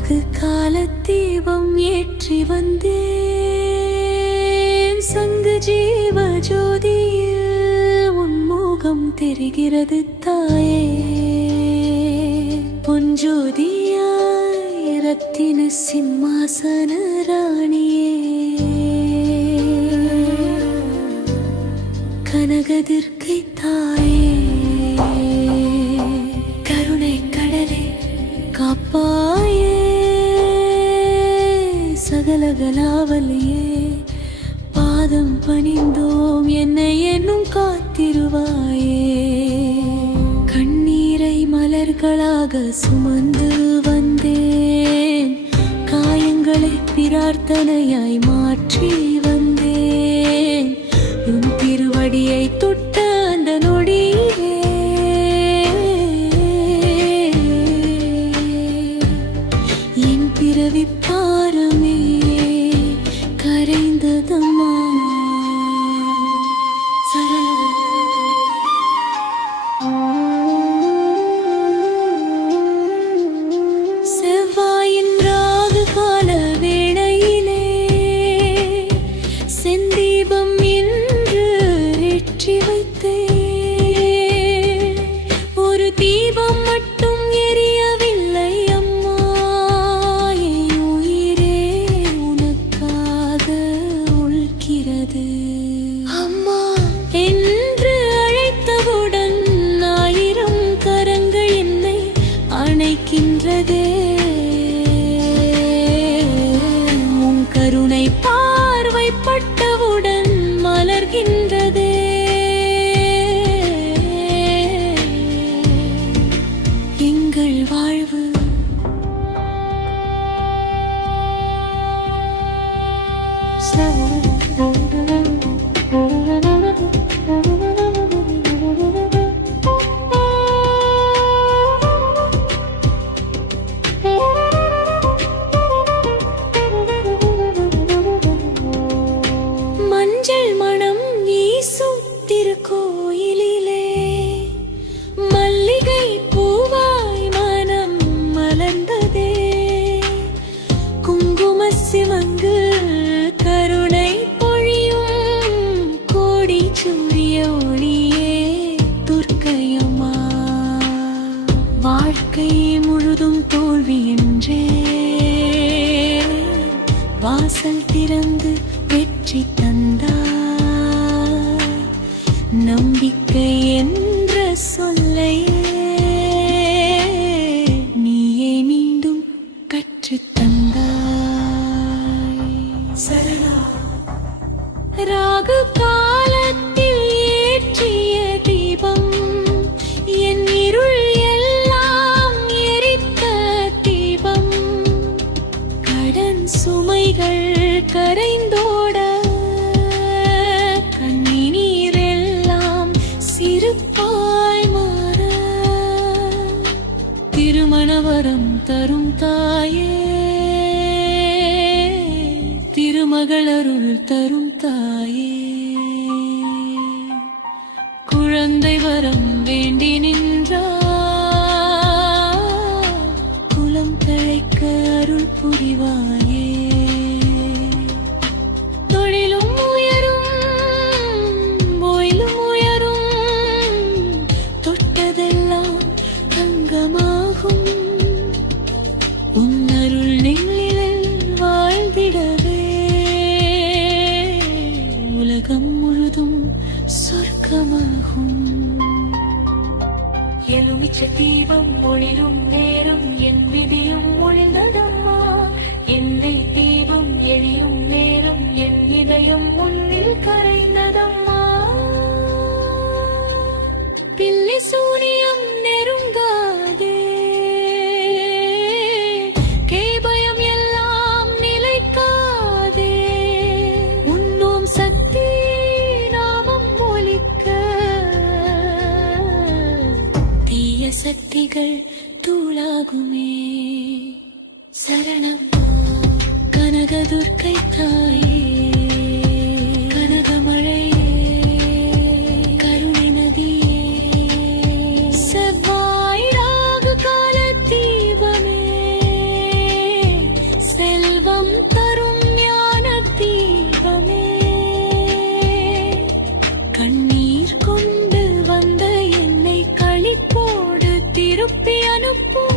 ராகு கால தீபம் ஏற்றி வந்தேன். சங்கு ஜீவ ஜோதியில் உன்முகம் தெரிகிறது தாயே. பொன்ஜோதியாய் ரத்தின சிம்மாசன ராணியே. கனகதிர்க்கை தாயே, கருணை கடலே காப்பாயே. சகலகலாவலியே பாதம் பணிந்தோம், என்னை என்னும் காத்திருவாயே. கண்ணீரை மலர்களாக சுமந்து வந்தேன், காயங்களை பிரார்த்தனையாய் மாற்றி வந்தேன். உன் திருவடியை தொட்ட அந்த நொடியிலே என் பிறவி பாரமே கரைந்ததம்மா. செவ்வாயின் ராகு கால வேளையிலே செந்தீபம் இன்று ஏற்றி வைத்தேன். ஒரு தீபம் மட்டும் எரியவில்லை அம்மா. என் உயிரே உனக்காக உள்கிறது அம்மா என்று அழைத்தவுடன் ஆயிரம் கரங்கள் என்னை அணைக்கின்றதே. உன் கருணை பார்வைப்பட்டவுடன் மலர்கின்றதே. எங்கள் வாழ்வு மஞ்சள் மணம் வீசும் திருக்கோயிலிலே மல்லிகை பூவாய் மனம் மலர்ந்ததே. குங்கும சிவங்கு கருணை பொழியும் கோடி சூரிய ஒளியே துர்க்கையம்மா. வாழ்க்கை முழுதும் தோல்வி என்றே வாசல் திறந்து வெற்றி தந்தாய். நம்பிக்கை என்ற சொல்லை நீயே மீண்டும் கற்றுத் தந்தாய். சரணா ராகு காலத்தில் ஏற்றிய தீபம் என் இருள் எல்லாம் எரித்த தீபம். கடன் சுமைகள் கரைந்தோட கண்ணீரெல்லாம் சிறுப்பாய் மாற திருமணவரம் தரும் தாயே. திருமகளருள் தரும் தாயே. குழந்தை வரம் வேண்டி நின்றார், குலம் தழைக்க அருள் புரிவாயே. தொழிலும் உயரும் ஓயிலும் உயரும், தொட்டதெல்லாம் தங்கமாகும். உன்னருள் நெல்லில் வாழ்ந்திடவே உலகம் முழுதும் சொர்க்கமாகும். எலுமிச்ச தீபம் ஒளிரும் நேரம் என் விதியும் ஒளிந்ததம்மா. எண்ணெய் தீபம் எரியும் நேரம் என் இதயம் முன்னில் கரைந்ததம்மா. பில்லி சூனியம் நெருங்காதே, கேபயம் எல்லாம் நிலைக்காதே. உன்னோம் சக்தி நாமம் ஒலிக்க தீய சக்திகள் தூளாகுமே. சரணம் கனகதுர்க்கை தாயே. கனகமழையே, கருணை நதியே. செவ்வாய் ராகு கால தீபமே திருப்பூர்